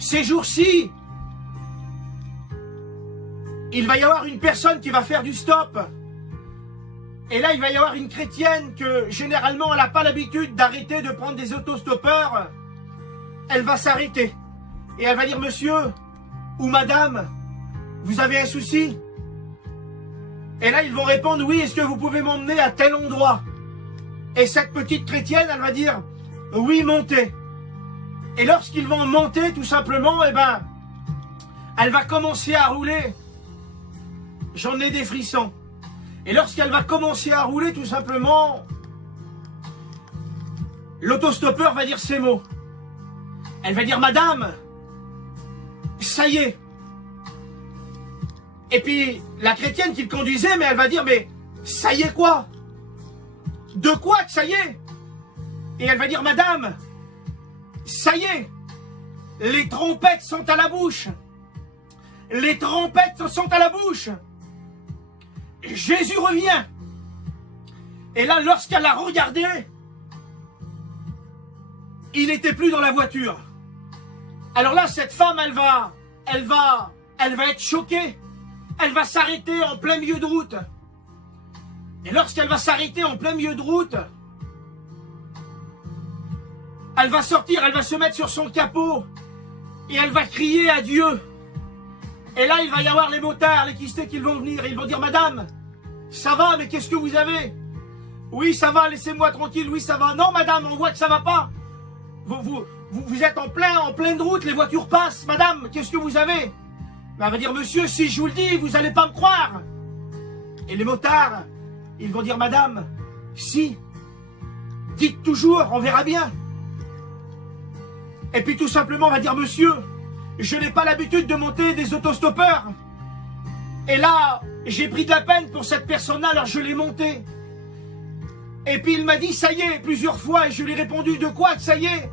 ces jours-ci, il va y avoir une personne qui va faire du stop. Et là, il va y avoir une chrétienne que, généralement, elle n'a pas l'habitude d'arrêter de prendre des autostoppeurs. Elle va s'arrêter. Et elle va dire, monsieur ou madame, vous avez un souci? Et là, ils vont répondre, oui, est-ce que vous pouvez m'emmener à tel endroit? Et cette petite chrétienne, elle va dire, oui, montez. Et lorsqu'ils vont monter, tout simplement, eh ben, elle va commencer à rouler. J'en ai des frissons. Et lorsqu'elle va commencer à rouler, tout simplement, l'autostoppeur va dire ces mots. Elle va dire, madame, ça y est. Et puis, la chrétienne qui le conduisait, mais elle va dire, mais ça y est quoi? De quoi que ça y est? Et elle va dire, madame, ça y est, les trompettes sont à la bouche. Les trompettes sont à la bouche. Jésus revient. Et là, lorsqu'elle a regardé, il n'était plus dans la voiture. Alors là, cette femme, elle va être choquée. Elle va s'arrêter en plein milieu de route. Et lorsqu'elle va s'arrêter en plein milieu de route, elle va sortir, elle va se mettre sur son capot et elle va crier à Dieu. Et là, il va y avoir les motards, les quistés qui vont venir. Et ils vont dire, madame, ça va, mais qu'est-ce que vous avez? Oui, ça va, laissez-moi tranquille, oui, ça va. Non, madame, on voit que ça va pas. Vous êtes en pleine route, les voitures passent. Madame, qu'est-ce que vous avez? Elle va dire, monsieur, si je vous le dis, vous n'allez pas me croire. Et les motards, ils vont dire, madame, si, dites toujours, on verra bien. Et puis tout simplement, on va dire, monsieur, je n'ai pas l'habitude de monter des autostoppeurs. Et là, j'ai pris de la peine pour cette personne-là, alors je l'ai monté. Et puis il m'a dit, ça y est, plusieurs fois, et je lui ai répondu, de quoi que ça y est?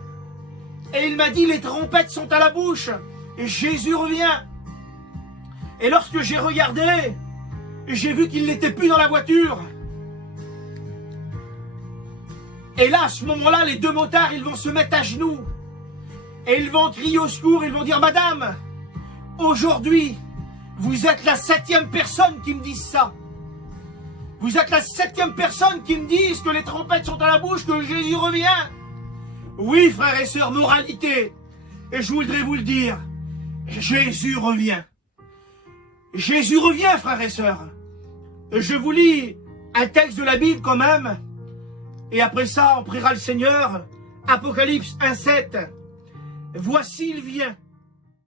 Et il m'a dit, les trompettes sont à la bouche, et Jésus revient. Et lorsque j'ai regardé, j'ai vu qu'il n'était plus dans la voiture. Et là, à ce moment-là, les deux motards, ils vont se mettre à genoux. Et ils vont crier au secours, ils vont dire, madame, aujourd'hui, vous êtes la 7e personne qui me dit ça. Vous êtes la 7e personne qui me dit que les trompettes sont à la bouche, que Jésus revient. Oui, frères et sœurs, moralité. Et je voudrais vous le dire, Jésus revient. Jésus revient, frères et sœurs. Je vous lis un texte de la Bible quand même. Et après ça, on priera le Seigneur. Apocalypse 1,7. Voici, il vient.